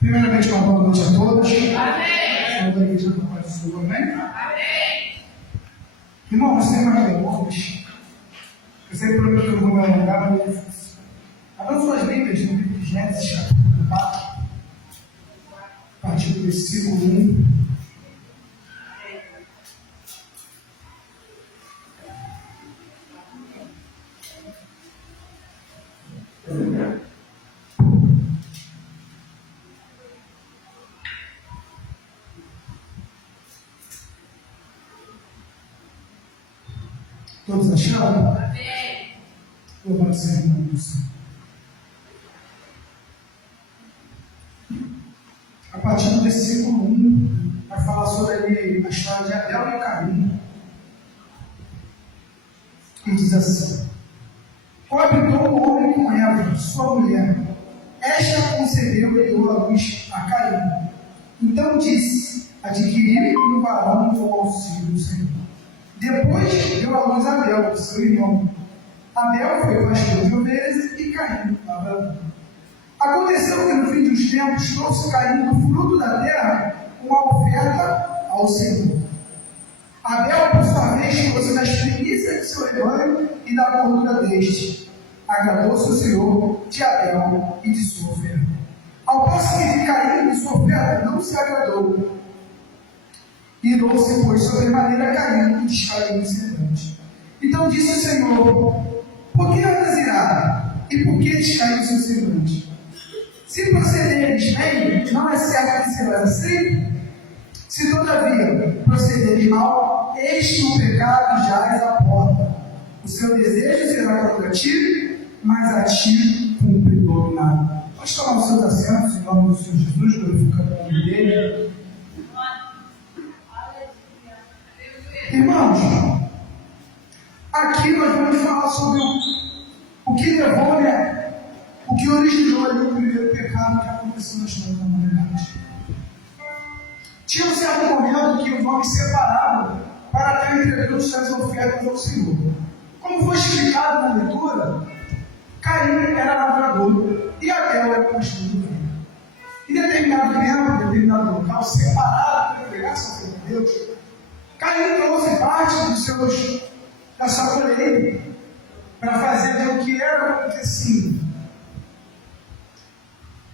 Primeiramente, uma boa noite a todos. Amém. Da igreja do Pai do Senhor, amém? Amém. Irmãos, tem mais demoras. Eu sei que eu vou me alongar, mas abram suas Bíblias no livro de Gênesis, capítulo 4, a partir do versículo 1. Todos acharam? Amém. Louvado seja o nome do Senhor. A partir do versículo 1, vai falar sobre a história de Abel e Caim. E diz assim: coabitou o homem com Eva, sua mulher. Esta concebeu e deu à luz a Caim. Então disse: adquiri um varão com o auxílio do Senhor. Depois deu à luz a Abel, seu irmão. Abel foi pastor de ovelhas e Caim lavrador. Aconteceu que no fim dos tempos trouxe Caim do fruto da terra uma oferta ao Senhor. Abel, por sua vez, trouxe das primícias de seu rebanho e da gordura deste. Agradou-se o Senhor de Abel e de sua oferta. Ao passo que de Caim e sua oferta não se agradou. Irou-se, pois, sobremaneira Caim e descaiu em semblante. Então disse o Senhor: por que andas irado? E por que descaiu em seu semblante? Se procederes bem, não é certo que serás assim? Se todavia procederes mal, eis que o pecado jaz à porta. O seu desejo será contra ti, mas a ti cumpridor nada. Pode tomar os seus assentos em nome do Senhor Jesus, glorificando o nome dele. Irmãos, aqui nós vamos falar sobre o que levou, o que originou ali o primeiro pecado que aconteceu na história da humanidade. Tinha um certo momento que os homens separaram para ter entregue suas ofertas ao Senhor. Como foi explicado na leitura, Caim era lavrador e Abel era pastor de ovelha. Em determinado tempo, em determinado local, separado para entregar sua oferta a Deus, Caim trouxe parte da sua colheita para fazer o que era assim,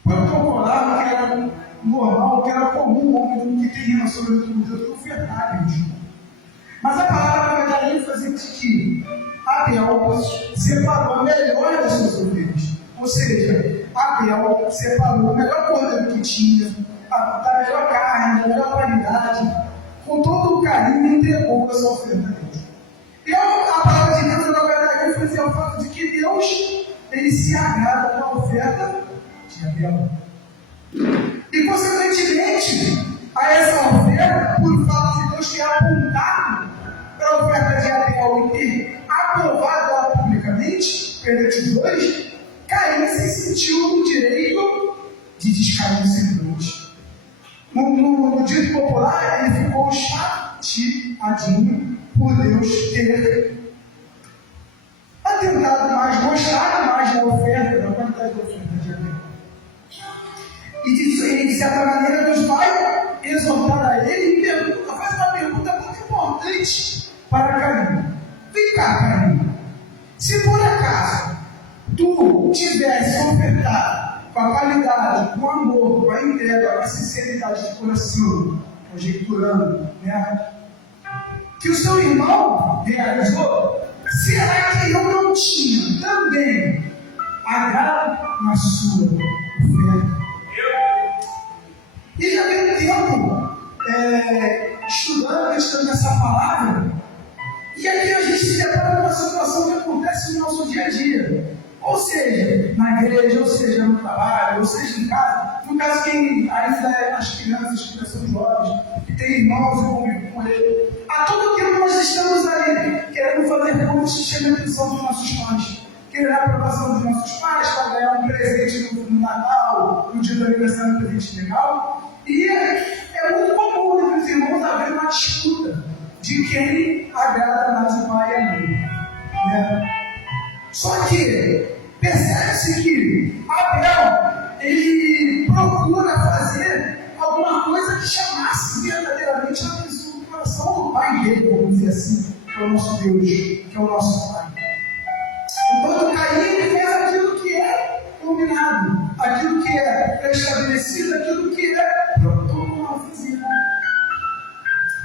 protocolar, que era normal, que era comum, o homem que tem relacionamento com Deus, ofertar a Deus. Mas a palavra vai dar ênfase de que Abel separou a melhor das suas ovelhas. Ou seja, Abel separou a melhor cordeiro que tinha, da melhor carne, da melhor qualidade, com todo o carinho, entregou a sua oferta a Deus. E a palavra de Deus, na verdade, vai dizer o fato de que Deus, ele se agrada com a oferta de Abel. E, consequentemente, a essa oferta, por fato de Deus ter apontado para a oferta de Abel e ter aprovado ela publicamente, perante os dois, Caim se sentiu no direito de descair o semblante. No dito popular, ele ficou chateadinho por Deus ter atentado mais, gostado mais da oferta, da quantidade da oferta de Abel. E de certa maneira, Deus vai exortar a ele e faz uma pergunta muito importante para Caim. Vem cá, Caim. Se por acaso tu tivesse ofertado com a qualidade, com amor, com a entrega, com a sinceridade de coração, conjecturando, que o seu irmão realizou, será que eu não tinha também agrado na sua oferta? E já tem tempo estudando essa palavra, e aqui a gente se depara com uma situação que acontece no nosso dia a dia. Ou seja, na igreja, ou seja, no trabalho, ou seja, em casa. No caso, quem ainda é as crianças que são jovens, que tem irmãos e convivem com ele. A todo tempo nós estamos ali, querendo fazer contas que chega a atenção dos nossos pais. Querer a aprovação dos nossos pais para ganhar um presente no Natal, no dia do aniversário, um presente legal. E é muito comum entre os irmãos haver uma disputa de quem agrada mais o pai e a mãe. Só que percebe-se que Abel, ele procura fazer Deus, que é o nosso Pai. Então, Caim fez aquilo que é combinado, aquilo que é pré-estabelecido, aquilo que é protocolo fazer.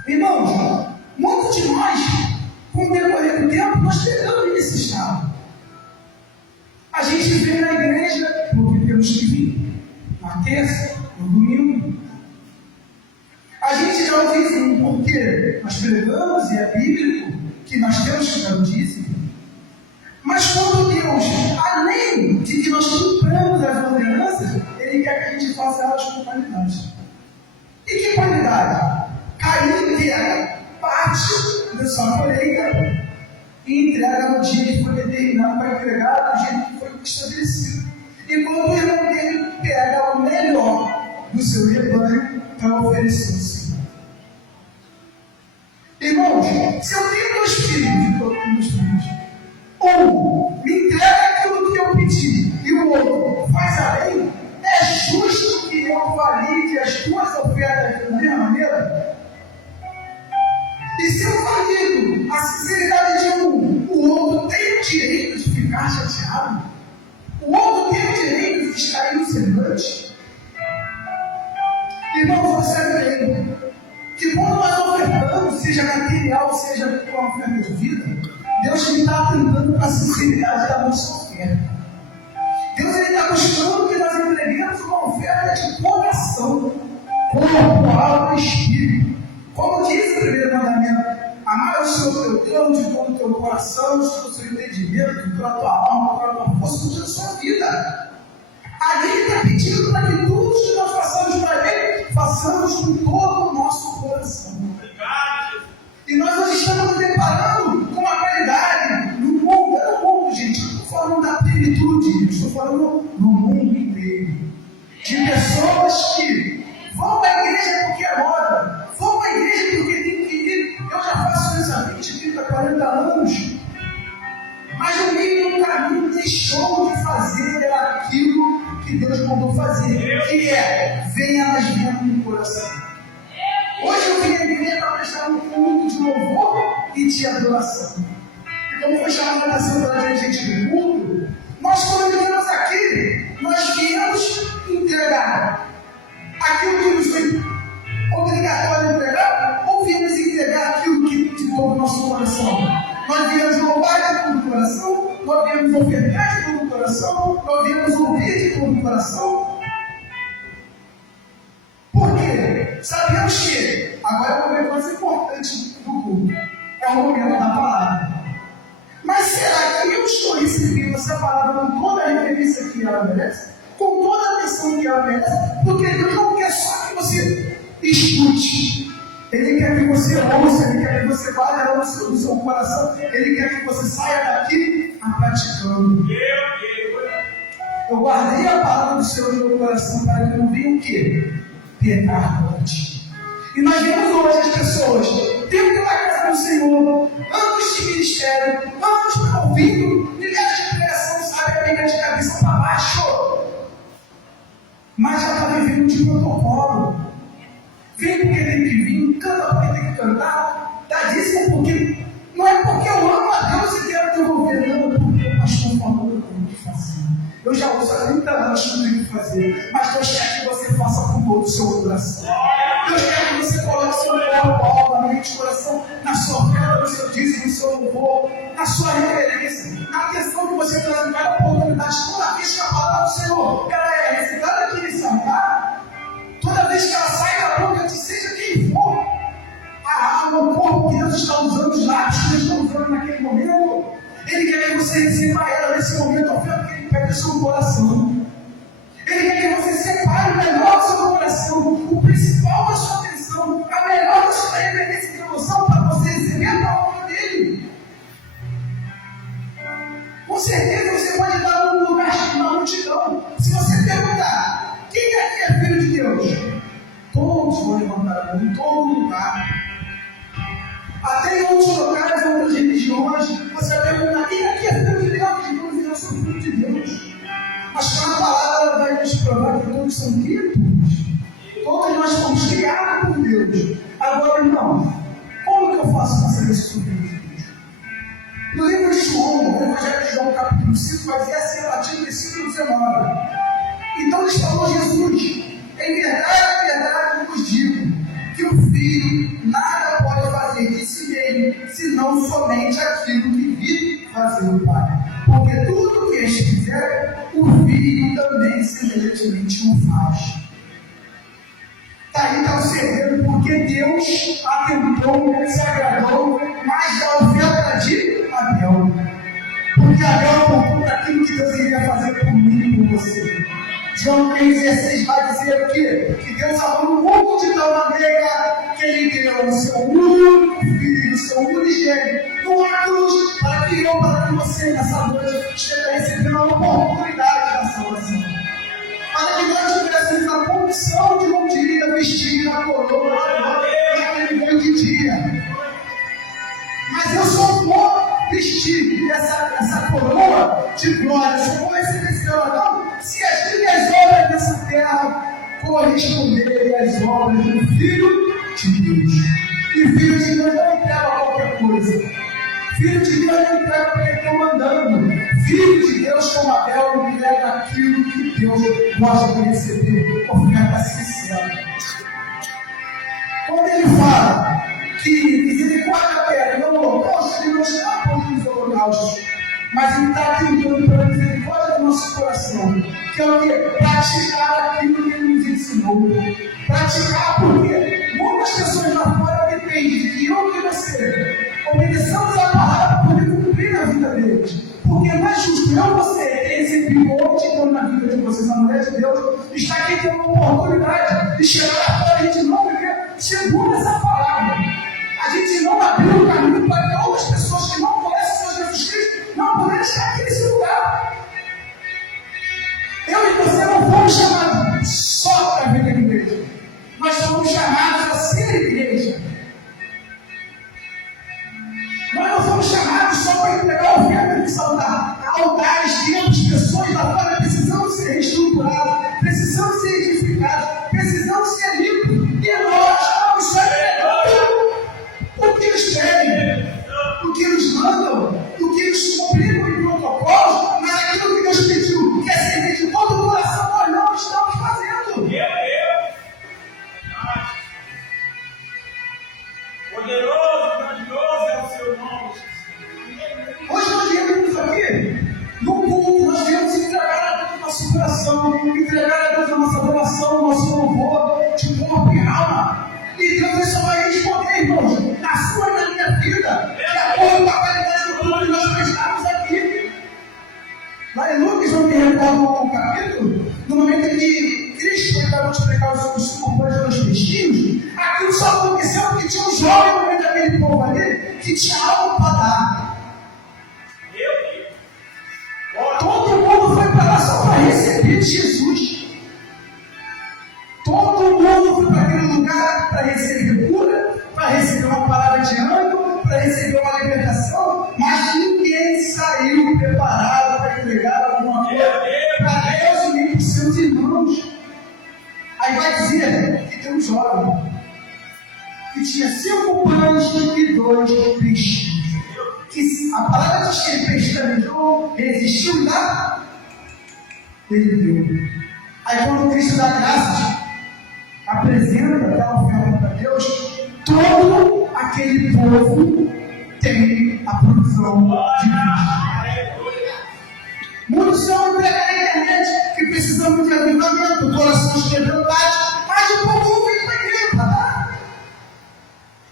Irmãos, muitos de nós, com o decorrer do tempo, nós chegamos nesse estado. A gente vem na igreja porque temos que vir, na terça, no domingo. A gente dá o dízimo porque nós pregamos e é bíblico que nós temos que dar o dízimo. Mas quando Deus, além de que nós cumpramos as ordenanças, Ele quer que a gente faça elas com qualidade. E que qualidade? Caim pega parte da sua colheita e entrega no dia que foi determinado para entregar, do jeito que foi estabelecido. Enquanto o irmão dele pega o melhor do seu rebanho para oferecer ao Senhor. Irmãos, se eu tenho 2 filhos, eu tenho 2 filhos. Um me entrega aquilo que eu pedi e o outro faz além, é justo que eu valide as 2 ofertas da mesma maneira? E se eu valido a sinceridade de um, o outro tem o direito de ficar chateado? O outro tem o direito de estar inocente? Irmãos, você tem que quando nós ofertamos, seja material, seja uma oferta de vida, Deus está atentando para a sinceridade da nossa oferta. Deus está buscando que nós entreguemos uma oferta de coração, corpo, alma e espírito. Como diz o primeiro mandamento, amar o Senhor teu Deus de todo o teu coração, de todo o seu entendimento, de toda a tua alma, de toda a tua força, de toda a sua vida. Ali Ele está pedindo para que tudo que nós façamos para Ele, façamos com todo o nosso coração. E nós hoje estamos nos deparando com uma qualidade no mundo, não no mundo, gente, não estou falando da plenitude, estou falando no mundo inteiro. De pessoas que vão para a igreja porque é moda, vão para a igreja porque tem que ir. Eu já faço isso há 20, 30, 40 anos. Mas no meio do caminho deixou de fazer aquilo que Deus mandou fazer, que é, venha mais dentro do coração. Hoje eu vim à igreja para prestar um culto de louvor e de adoração. E como foi chamada a atenção da gente do culto, nós quando viemos aqui, nós viemos entregar aquilo que nos foi obrigatório entregar, ou viemos entregar aquilo que ficou no nosso coração. Nós viemos louvar de todo o coração, nós viemos ofertar de todo o coração, nós viemos ouvir de todo o coração. Por quê? Sabemos que agora é o momento mais importante do culto, é o momento da palavra. Mas será que eu estou recebendo essa palavra com toda a reverência que ela merece? Com toda a atenção que ela merece? Porque Deus não quer só que você escute. Ele quer que você ouça, Ele quer que você vá no seu coração. Ele quer que você saia daqui praticando. Eu guardei a palavra do Senhor no meu coração para que eu não venha o quê? Pecar por ti. E nós vemos hoje as pessoas dentro da casa do Senhor, anos de ministério, anos ouvindo, milhares de pregação, sabe, a briga de cabeça para baixo. Mas já está vivendo de protocolo. Vem porque tem que vir, canta porque tem que cantar, dá dízimo porque. Não é porque eu amo a Deus e quero devolver, não, é porque o pastor falou que eu tenho que fazer. Eu já uso há 30 anos que eu tenho que fazer, mas Deus quer que você faça com todo o seu coração. Deus quer que você coloque seu corpo, alma, mente, coração, na sua oferta, no seu dízimo, no seu louvor, na sua reverência, na atenção que você traz em cada oportunidade. Toda vez que a palavra do Senhor ela é recitada aqui nesse altar, toda vez que ela sai da boca de seja quem for, a alma, o corpo que Deus está usando, os lábios que Deus está usando naquele momento, Ele quer que você receba ela nesse momento, oferta que Ele pede o seu coração. Ele quer que você separe o melhor do seu coração, o principal da sua atenção, a melhor da sua reverência e devoção para você receber a palavra dele. Com certeza você pode dar um lugar na multidão. Se você perguntar, quem aqui é filho de Deus? Todos vão levantar a mão em todo lugar. Até em outros locais, em outras religiões, você vai perguntar, quem aqui é filho de Deus? E todos eu sou filho de Deus. Mas quando a palavra vai nos provar que todos são criaturas, todos nós fomos criados por Deus. Agora, irmão, como que eu faço para saber se sou filho de Deus? João capítulo 5, vai dizer assim, a partir do versículo 19. Então lhes falou Jesus: em verdade vos digo, que o Filho nada pode fazer de si mesmo, senão somente aquilo que vir fazer o Pai. Porque tudo o que este fizer, o Filho também semelhantemente o faz. Daí está o segredo, porque Deus atentou, se agradou mais da oferta de Abel. Porque Abel apontou para aquilo que Deus iria fazer por mim e por você. João 3,16 vai dizer o quê? Que Deus amou o mundo de tal maneira que Ele deu o seu único Filho, o seu unigênito, numa cruz, para que eu, para que você, nessa noite, esteja recebendo a oportunidade da salvação. Para que nós tivéssemos a condição de um dia vestir a coroa naquele grande dia. Mas eu só vou vestir essa coroa de glória, só vou receber esse galardão se as minhas obras nessa terra corresponderem às obras do Filho de Deus. E Filho de Deus não entrega qualquer coisa. Filho de Deus não entrega porque ele está mandando. Filho de Deus, como Abel, entrega aquilo que Deus gosta de receber, oferta sincera. Quando ele fala que misericórdia quer, não holocausto, ele não está por os holocaustos, mas ele está tentando pela misericórdia do nosso coração, que é o quê? Praticar aquilo que ele nos ensinou. Praticar porque muitas pessoas lá fora dependem de que eu e você obedeçamos a palavra para poder cumprir na vida deles. Porque é mais justo eu e você ter recebido hoje na vida de vocês, a mulher de Deus, está aqui tendo uma oportunidade de chegar lá fora, a gente não viver segundo essa palavra. A gente não abriu o caminho para que outras pessoas que não conhecem o Senhor Jesus Cristo não poderem estar aqui nesse lugar. Eu e você não fomos chamados só para vir à igreja. Nós fomos chamados a ser igreja. Nós não fomos chamados só para entregar oferta de saudar. Altares, templos, pessoas lá fora precisamos ser reestruturados, precisamos ser edificados, precisamos ser limpos. E nós estamos só entregando o que eles pedem, o que eles mandam, o que eles cumpriram em protocolos, mas aquilo que Deus pediu, que é servir de todo o coração, nós não estamos fazendo. Poderoso, grandioso é o seu nome. Hoje nós viemos aqui, no culto, nós viemos entregar a Deus o nosso coração, entregar a Deus a nossa adoração, o nosso louvor, de corpo e alma. E Deus só vai responder, irmãos, na sua e na minha vida, de acordo com a qualidade do culto que nós prestamos aqui. Lá em Lucas, eu me recordo o capítulo, no momento em que Cristo foi multiplicar os pães dos peixinhos, aquilo só aconteceu porque tinha um jovem no meio daquele povo ali que tinha algo para dar. Todo mundo foi para lá só para receber Jesus. Todo mundo foi para aquele lugar para receber cura, para receber uma palavra de ânimo, para receber uma libertação, mas ninguém saiu preparado para entregar alguma coisa para Deus e nem para os seus irmãos. Aí vai dizer que tem um jovem que tinha 5 pães e 2 peixes. Que a palavra diz que ele pestaneou, resistiu e dá, ele deu. Aí quando Cristo dá graças, apresenta aquela oferta para Deus, todo aquele povo tem a provisão de Cristo. Muitos são pregar na internet que precisamos de avivamento, corações quebrantados, mas o povo vem para a igreja para dar.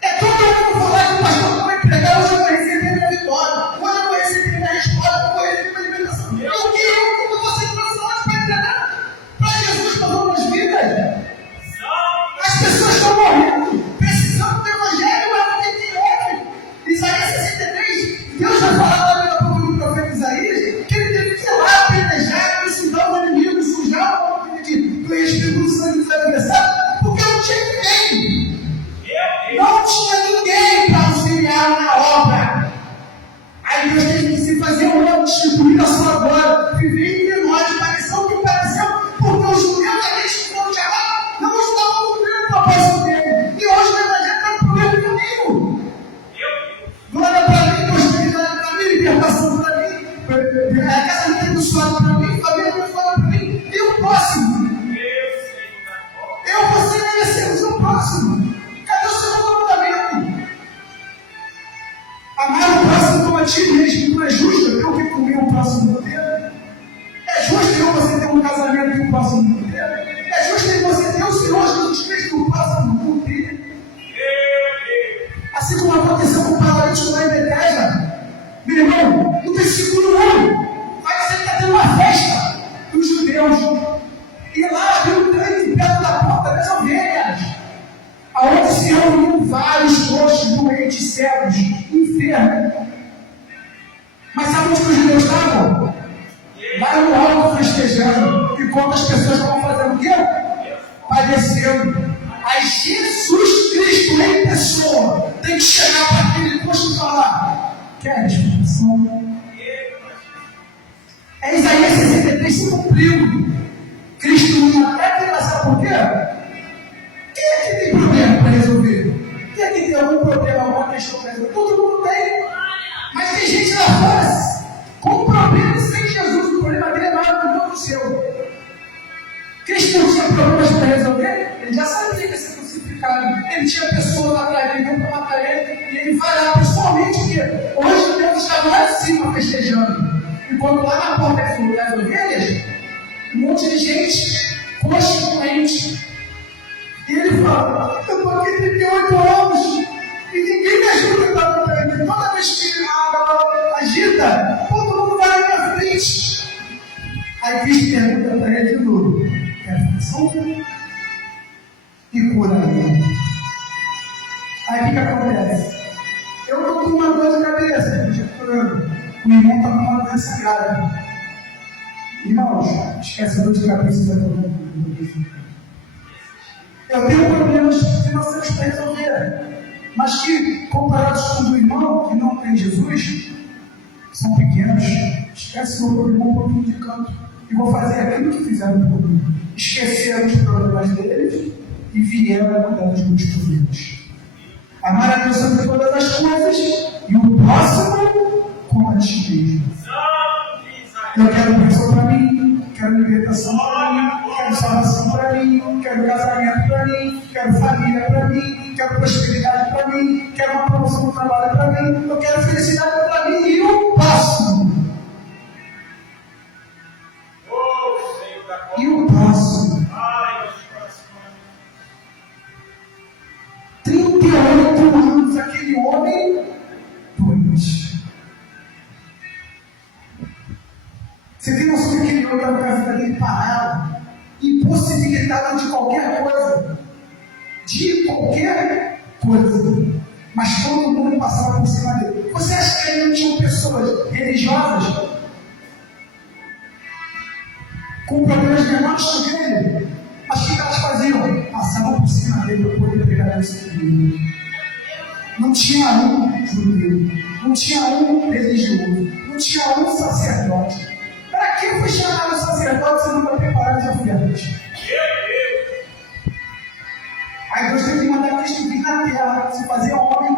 É todo mundo falar que o pastor vai pregar, hoje eu vou receber minha vitória, hoje eu vou receber minha resposta, eu vou receber minha libertação. Eu quero que você trouxe nós para entregar para Jesus para as outras vidas. As pessoas estão morrendo, precisando do evangelho, mas não tem quem ouve. Isaías 63, Deus vai falar lá no povo do profeta Isaías, que ele teve que ir lá pelejar, ensinar o inimigo, sujar o nome do Espírito Santo. se reuniam vários coxos, doentes, cegos, enfermos. Mas sabe onde os judeus estavam? Lá no alto festejando. Enquanto as pessoas estavam fazendo o quê? Padecendo. Aí Jesus Cristo em pessoa tem que chegar para aquele coxo e falar: quer explicação? É Isaías 63 se cumpriu. Cristo não até que sabe por quê? Quem é que tem problema para resolver? Quem é que tem algum problema, alguma questão para resolver? Todo mundo tem. Mas tem gente lá fora com problema sem Jesus. O problema dele é maior do que o seu. Cristo não tinha problemas para resolver. Ele já sabia que ia ser crucificado. Ele tinha pessoas lá atrás dele para matar ele. E ele vai lá pessoalmente. Porque hoje Deus está lá em cima festejando. Enquanto lá na porta das ovelhas, um monte de gente, coxa doente. E ele fala: eu estou aqui 38 anos e ninguém me ajuda para matar ele. Toda vez que a água agita, todo mundo vai na minha frente. Aí Cristo pergunta para ele de novo: quer função? E cura ele. Aí o que acontece? Eu estou com uma dor de cabeça, curando. O irmão está com uma doença grave. Irmãos, esquece a dor de cabeça da dor. Eu tenho problemas financeiros para resolver, mas que, comparados com o irmão que não tem Jesus, são pequenos. Esquece o meu irmão um pouquinho de canto e vou fazer aquilo que fizeram por mim. Esqueceram os problemas deles e vieram a cuidar dos meus problemas. Amar a Deus sobre todas as coisas e o próximo como a ti mesmo. Eu quero bênção para mim, quero libertação para mim, quero salvação para mim, quero casamento para mim, quero família para mim, quero prosperidade para mim, quero uma promoção no trabalho para mim, eu quero felicidade para mim e o próximo. E o próximo. 38 anos, aquele homem doente. Você tem noção que aquele homem estava com a vida dele parado, impossibilitado de qualquer coisa. De qualquer coisa. Mas todo mundo passava por cima dele. Você acha que ele não tinha pessoas religiosas com problemas menores que ele? Mas o que elas faziam? Passavam por cima dele para poder pregar a Deus. Não tinha um judeu, não tinha um religioso, não tinha um sacerdote. Para que foi chamado sacerdote se não para preparar as ofertas? Aí Deus teve que mandar Cristo vir na terra, se fazer homem,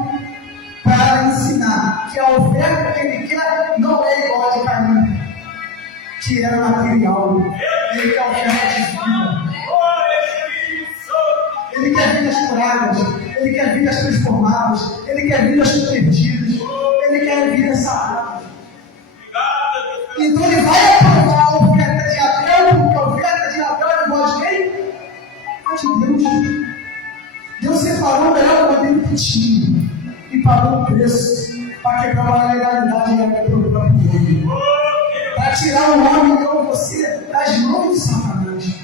para ensinar que a oferta que ele quer não é igual a de Caim, que era material. Ele quer oferta de vida. Ele quer vidas curadas, ele quer vidas transformadas, ele quer vidas convertidas, ele quer vidas saradas. Então ele vai aprovar a oferta de Abel, porque a oferta de Abel é igual de quem? A de Deus. Deus separou o melhor modelo que tinha e pagou o preço para quebrar uma legalidade e para o próprio homem. Para tirar o homem, então, você das mãos de Satanás,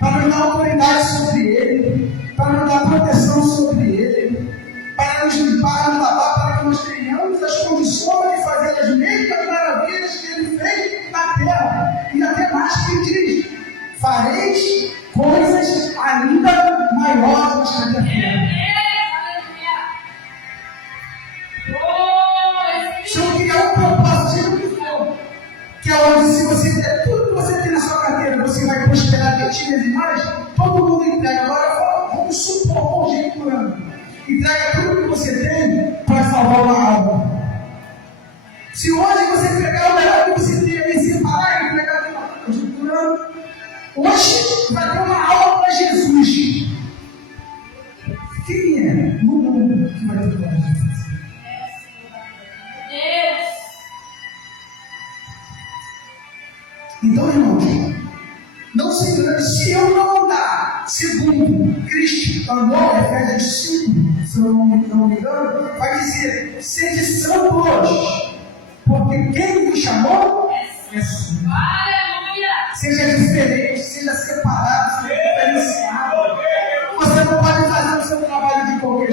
para nos dar autoridade sobre ele, para nos dar proteção sobre ele, para nos limpar, nos lavar, para que nós tenhamos as condições de fazer as mesmas maravilhas que ele fez na terra. E até mais que ele diz: fareis coisas ainda maiores que a terra. Se eu criar um propósito de for, que é onde, se você der tudo que você tem na sua carteira, você vai prosperar quietinhas e mais, todo mundo entrega. Agora vamos supor um jeito por ano. Entrega tudo que você tem para salvar uma alma. Se hoje você pegar o melhor que você tem ali, separar e entregar tudo por ano, hoje vai ter uma alma para Jesus. Quem é no mundo que vai ter coragem de fazer? Então, irmãos, não se engane, se eu não andar segundo Cristo andou, Efésios 5, se eu não me engano, vai dizer: sede santos, porque quem me chamou é santo. Seja diferente, seja separado, seja diferenciado. Você não pode fazer o seu trabalho de qualquer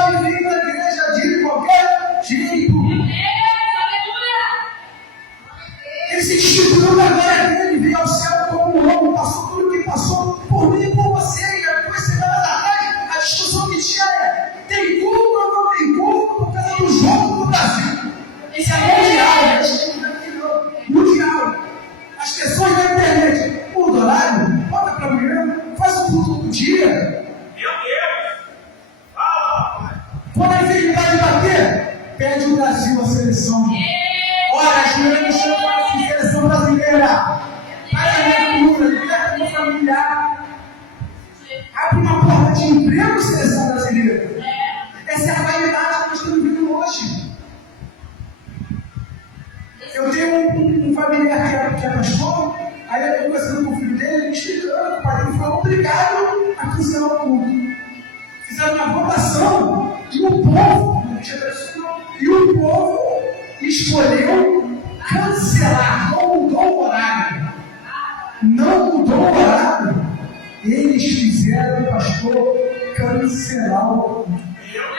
pode vir na igreja de qualquer jeito. Ele se instituiu na glória dele, veio ao céu como um homem, passou tudo o que passou por mim e por você. E há 2 semanas atrás, a discussão que tinha é: tem culpa ou não tem culpa por causa do jogo do Brasil? Isso é mundial. As pessoas na internet, muda horário, bota para amanhã, faz um culto do dia. Meu Deus! Fala! Quando a enfermidade bater, pede o Brasil a seleção. Olha, as meninas chamam a seleção brasileira. Para a cultura, liberta o familiar. Abre uma porta de emprego, seleção brasileira. Essa é a realidade que nós estamos vivendo hoje. Eu tenho um familiar que é pastor, aí eu estou conversando com o filho dele, me explicando que o pai dele foi obrigado a cancelar o culto. Fizeram uma votação e o povo escolheu cancelar, não mudou o horário. Não mudou o horário. Eles fizeram o pastor cancelar o culto. Meu Deus!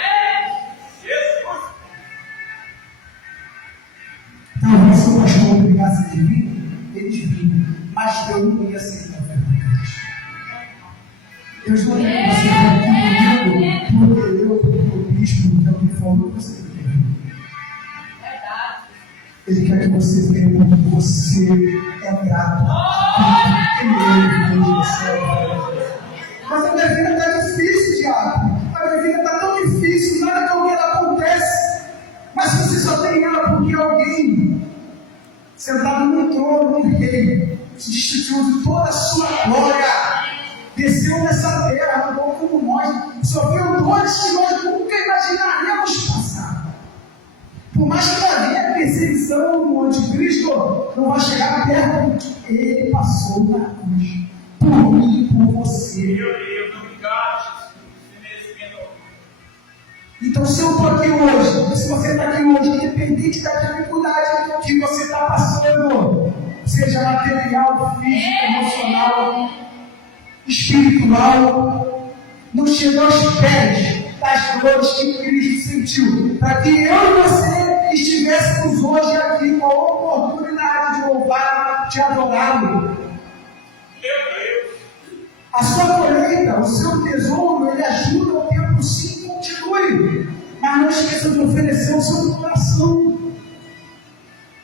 Jesus! Talvez se o pastor obrigasse de vir, eles vinham, mas eu não ia aceitar a verdade. Eu estou aqui com você aqui comigo, porque o bispo, que é o que falou, você tem que vir. Ele quer que você venha porque você é grato. Mas a minha vida está difícil, diabo. A minha vida está tão difícil, nada que eu quero acontece. Mas você só tem ela porque alguém sentado no trono do rei se destituiu de toda a sua glória, desceu nessa terra, andou como nós, sofreu dores que nós nunca imaginaríamos passar. Por mais que havia perseguição no anticristo, não vai chegar perto do que ele passou na cruz, por mim e por você. Meu Deus, obrigado, Jesus. Então, se eu estou aqui hoje, se você está aqui hoje, independente da dificuldade que você está passando, seja material, físico, emocional, espiritual, não chega aos pés das dores que Cristo sentiu, para que eu e você estivéssemos hoje aqui com a oportunidade de louvar, de adorá-lo. Meu Deus! A sua colheita, o seu tesouro, ele ajuda o tempo sim, continue. Mas não esqueça de oferecer o seu coração.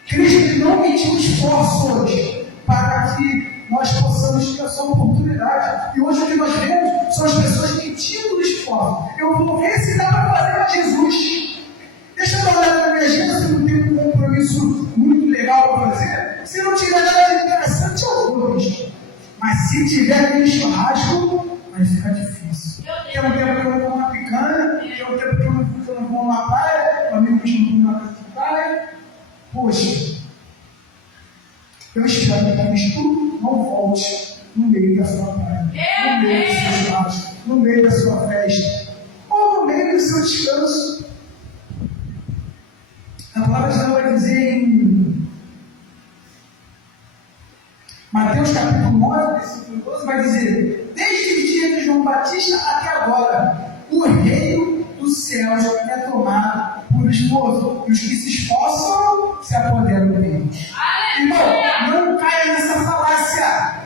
Cristo não mediu esforço hoje para que nós possamos ter essa oportunidade. E hoje o que nós vemos são as pessoas medindo o esforço. Eu vou ver se dá para fazer para Jesus. Deixa eu dar uma olhada na minha agenda, se não tem um compromisso muito legal para fazer. Se não tiver nada de interessante, eu vou, bicho. Mas se tiver aquele churrasco, vai ficar difícil. Tem um tempo que eu não vou uma picanha, tem um tempo que eu não vou uma praia, o amigo que não vai na praia. Poxa, eu espero que Cristo não volte no meio da sua praia, no meio do seu churrasco, no meio da sua festa, ou no meio do seu descanso. A palavra de Deus vai dizer em Mateus capítulo 9, versículo 12, vai dizer: desde o dia de João Batista até agora, o reino dos céus é tomado por esposo, e os que se esforçam se apoderam dele. Irmão, não caia nessa falácia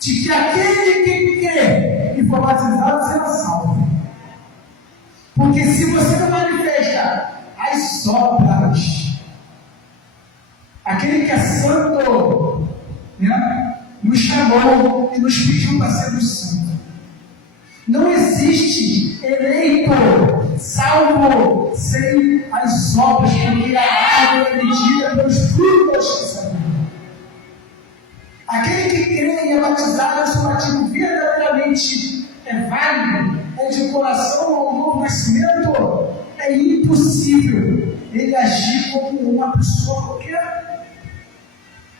de que aquele que crê e for batizado será salvo. Porque se você não manifesta as obras, aquele que é santo, né, nos chamou e nos pediu para sermos santos. Não existe eleito, salvo sem as obras, porque a árvore é medida pelos frutos que são. Aquele que crê e é batizado, seu batismo verdadeiramente é válido, é de coração ao novo nascimento, é impossível ele agir como uma pessoa qualquer.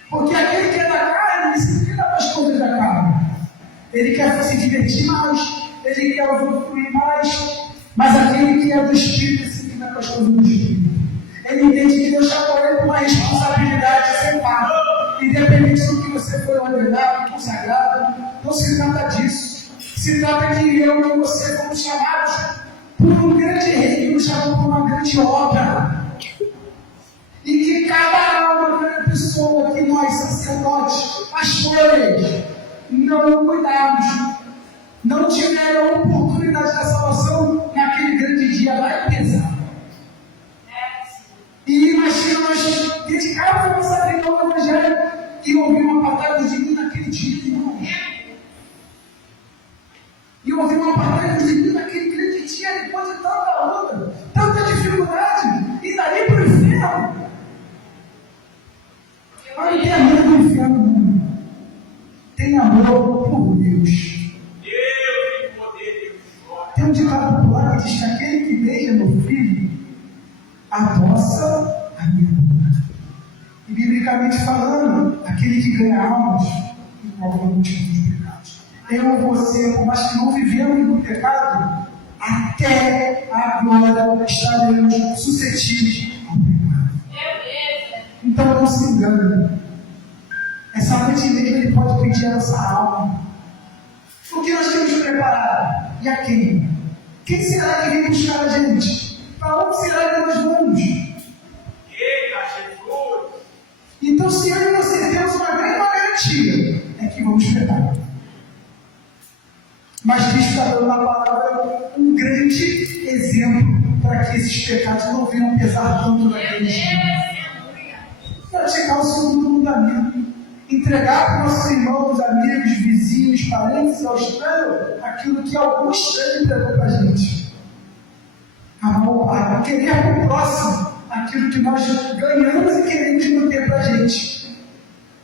Porque aquele que é da carne, ele se cuida das coisas da carne. Ele quer se divertir mais, ele quer usufruir mais, mas aquele que é do Espírito, ele se cuida das coisas do Espírito. Ele entende que Deus chamou ele com uma responsabilidade sem par. Independente do que você foi ordenado, consagrado, não se trata disso. Se trata que eu e você fomos chamados por um grande de obra. E que cada alma, cada pessoa que nós, sacerdotes, pastores, não cuidarmos, não tiver a oportunidade da salvação, naquele grande dia vai pesar. E imagina nós dedicarmos a nossa vida ao Evangelho e ouvir uma palavra de mim naquele dia, irmão. E ouvir uma palavra de mim naquele grande dia, depois de tanta luta, tanta dificuldade, e daí para o inferno. Mas não tem amor do inferno, não. Tem amor por Deus. Tem um ditado popular que diz que aquele que beija meu filho adoça a minha boca. E biblicamente falando, aquele que ganha almas envolve o motivo dos pecados. Eu ou você, por mais que não vivemos no pecado, até agora estaremos suscetíveis ao pecado. Então não se engane. Essa noite mesmo ele pode pedir a nossa alma. O que nós temos preparado? E a quem? Quem será que vem buscar a gente? Para onde será que nós vamos? Então, se eu e você temos uma grande garantia, é que vamos pecar. Mas Cristo está dando na palavra um grande exemplo para que esses pecados não venham pesar tanto naquele dia. Praticar o segundo mandamento. Entregar para os nossos irmãos, amigos, vizinhos, parentes ao estranho aquilo que algum estranho entregou para a gente. Amar o Pai, querer para o próximo aquilo que nós ganhamos e queremos manter para a gente.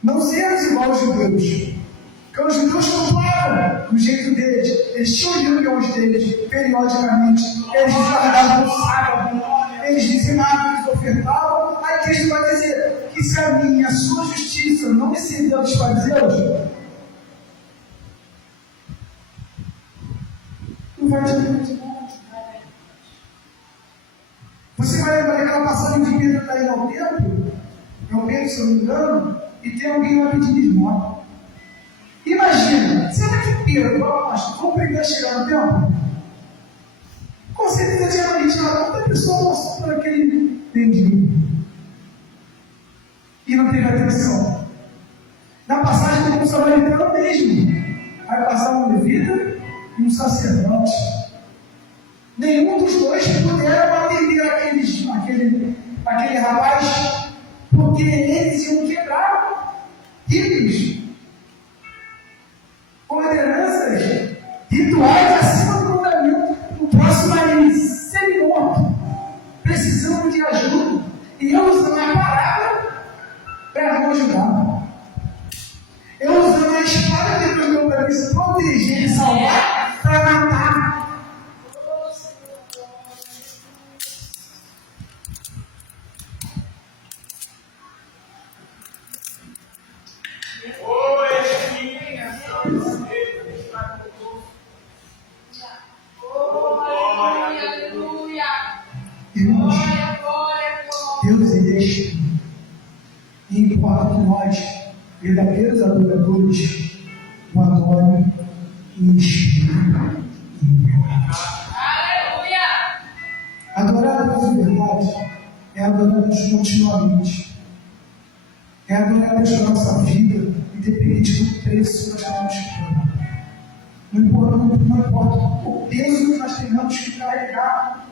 Não sermos igual aos judeus. Porque os judeus compravam do jeito deles, eles tinham reuniões deles periodicamente, eles guardavam o sábado, eles dizimavam, eles ofertavam. Aí Cristo vai dizer que se a minha, a sua justiça não exceder dos fariseus, não vai adiantar de nada. Você vai lembrar aquela passagem de Pedro está indo ao templo, é o Pedro, se eu não me engano, e tem alguém lá pedindo esmola. Imagina, será que Pedro, vamos aprender a chegar no templo? Com certeza tinha uma gente lá, quanta pessoa passou por aquele mendigo e não teve atenção. Na passagem do samaritano mesmo, vai passar um levita e um sacerdote. Nenhum dos dois puderam atender aquele rapaz, porque eles iam quebrar ritos, ordenanças, rituais acima do mandamento. O próximo ali, semi-morto, precisando de ajuda, e eu usando a palavra para não ajudar. Eu usando a espada que Deus deu para me proteger e salvar, para matar. Deus é este. E importa que nós, verdadeiros adoradores, o adorem em espírito e em verdade. Aleluia! Adorar a Deus em verdade é adorar a Deus continuamente. É adorar a Deus na nossa vida, independente do preço que nós vamos pagar. Não importa o peso que nós tenhamos que carregar.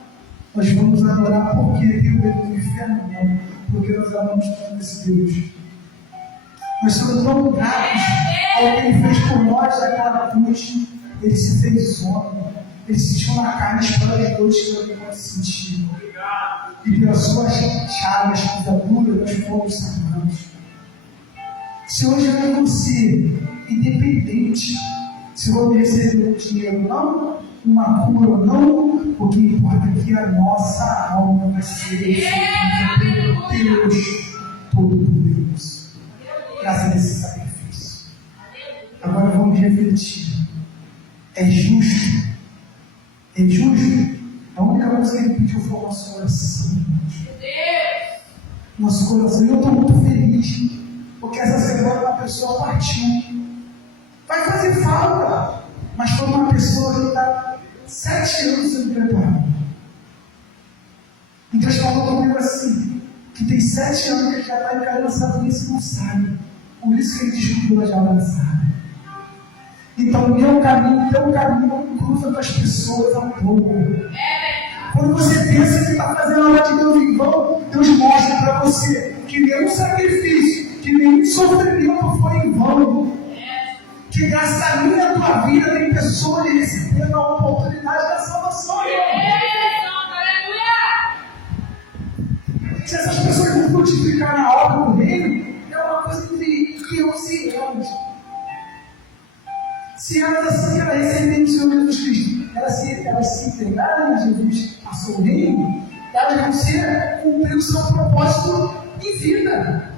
Nós vamos adorar porque Deus é do inferno, não, porque nós amamos tanto esse Deus. Nós somos tão gratos ao que Ele fez por nós naquela cruz. Ele se fez homem, Ele sentiu na carne as próprias dores que eu não sentir. E pelas suas chagas, pisaduras, nós fomos sanados. Se hoje eu não você, independente se vou receber um dinheiro ou não, uma cura ou não, o que importa é que a nossa alma vai ser pelo Deus Todo-Poderoso, graças a esse sacrifício. Agora vamos refletir. É justo? É justo? A única coisa que Ele pediu foi o nosso coração. Nosso coração. E eu estou muito feliz, porque essa semana uma pessoa partiu. Vai fazer falta, mas foi uma pessoa que está 7 anos sendo preparada. E Deus falou comigo assim, que tem 7 anos que ele já está encarando essa doença e não sabe. Por isso que ele descobriu já avançada. Então, meu caminho, teu caminho não cruza com as pessoas ao todo. Quando você pensa que está fazendo a obra de Deus em vão, Deus mostra para você que nenhum sacrifício, que nenhum sofrimento foi em vão. Que graças a mim e a tua vida tem pessoas recebendo a oportunidade da salvação. Se essas pessoas não frutificarem na obra do reino, é uma coisa entre Deus e elas. Se elas assim, elas recebem o Senhor Jesus Cristo, elas se entregarem a Jesus, a seu reino, elas vão ser cumprir o seu propósito em vida.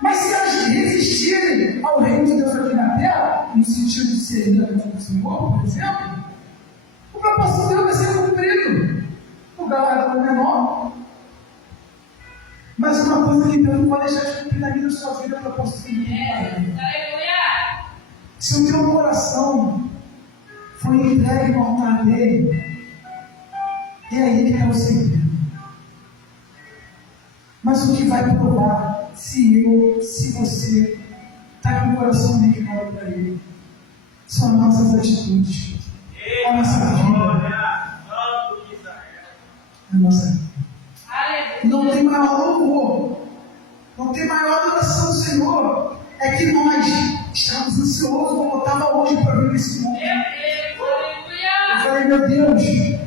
Mas se elas resistirem ao reino de Deus aqui na terra, no sentido de servir a Deus do Senhor, por exemplo, o propósito de Deus vai ser cumprido. O galardão é menor. Mas uma coisa que Deus não pode deixar de cumprir na vida da sua vida é o propósito de Deus. Se o teu coração foi entregue no altar dele, é aí que é o segredo. Mas o que vai provar se você está com o coração dedicado para ele, são nossas atitudes, a nossa vida, a nossa vida. Não tem maior louvor, não tem maior adoração do Senhor, é que nós estamos ansiosos, como eu estava hoje para ver esse mundo. Eu falei, meu Deus,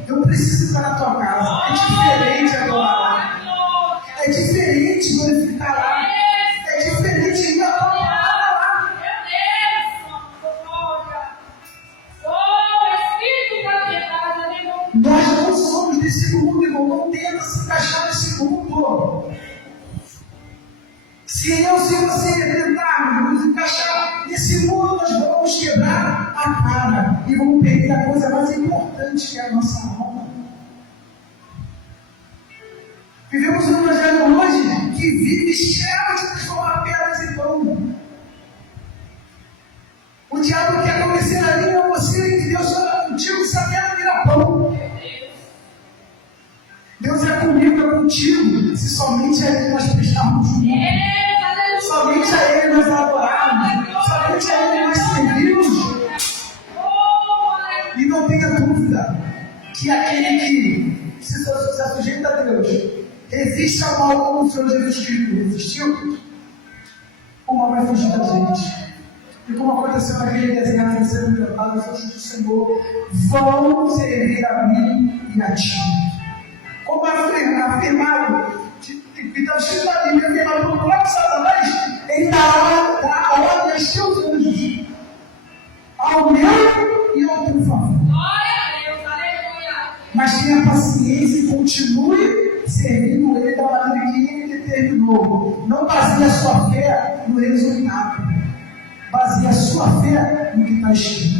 eu preciso estar na tua casa. É diferente adorar lá. É diferente glorificar lá. É diferente ir adorar lá. Nós não somos desse mundo, irmão. Não tenta se encaixar nesse mundo. Se eu e você tentarmos nos encaixar nesse mundo, nós vamos quebrar a cara e vamos perder a coisa mais importante, que é a nossa alma. Vivemos um evangelho hoje que vive escravo de transformar pedras em pão. O diabo quer convencer a mim ou você que Deus fala contigo, se a pedra vira pão. Deus é comigo, é contigo, se somente a Ele nós prestarmos junto. Somente a Ele nós adorarmos, somente a Ele nós servimos. E não tenha dúvida que aquele que se sujeita a Deus, resiste ao mal como o Senhor Jesus Cristo resistiu, o mal vai fugir da gente. E como aconteceu naquele desenho que você me cantava, as anjos do Senhor vão servir a mim e a ti. Como afirmado, que está escrito na Bíblia, afirmado pelo próprio Satanás, ele dará a ordem aos seus anjos, ao meu e ao teu favor. Mas tenha paciência e continue servindo Ele da maneira que Ele determinou. Não baseie a sua fé no resultado, baseie a sua fé no que está escrito.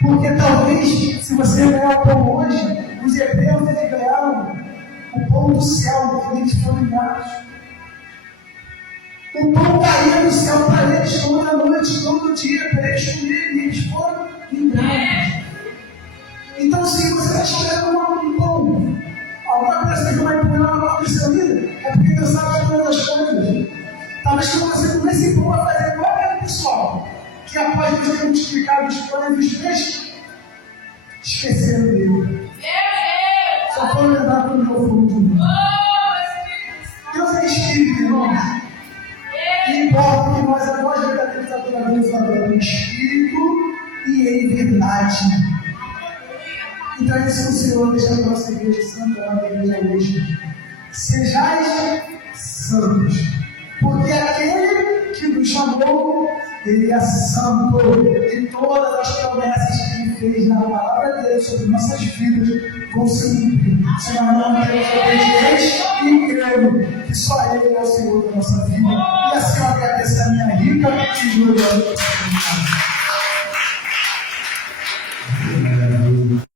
Porque talvez, se você ganhar o pão hoje, os hebreus eles ganharam o pão do céu, quando eles foram enviados. O pão caía do céu para eles toda noite, todo dia, para eles comerem, e eles foram enviados. Então, se você está esperando um pão, alguma coisa que vai pôr na mão da sua vida, é porque Deus sabe todas as coisas. Talvez que você com esse pão vai fazer igual aquele pessoal, que após Deus ter multiplicado os pães e os peixes, esqueceram dele. Só foram lembrar quando eu fui de Deus. Deus é Espírito, irmãos. E importa que nós verdadeiros adoradores adoramos em Espírito e em verdade. Então, esse é o Senhor deixando a nossa igreja santa, a igreja hoje. Sejais santos, porque aquele que nos chamou, Ele é santo, e todas as promessas que Ele fez na palavra dele sobre nossas vidas vão se cumprir. Se nós não temos obedientes e cremos que só Ele é o Senhor da nossa vida, e assim eu agradeço a minha rica e gloriosa.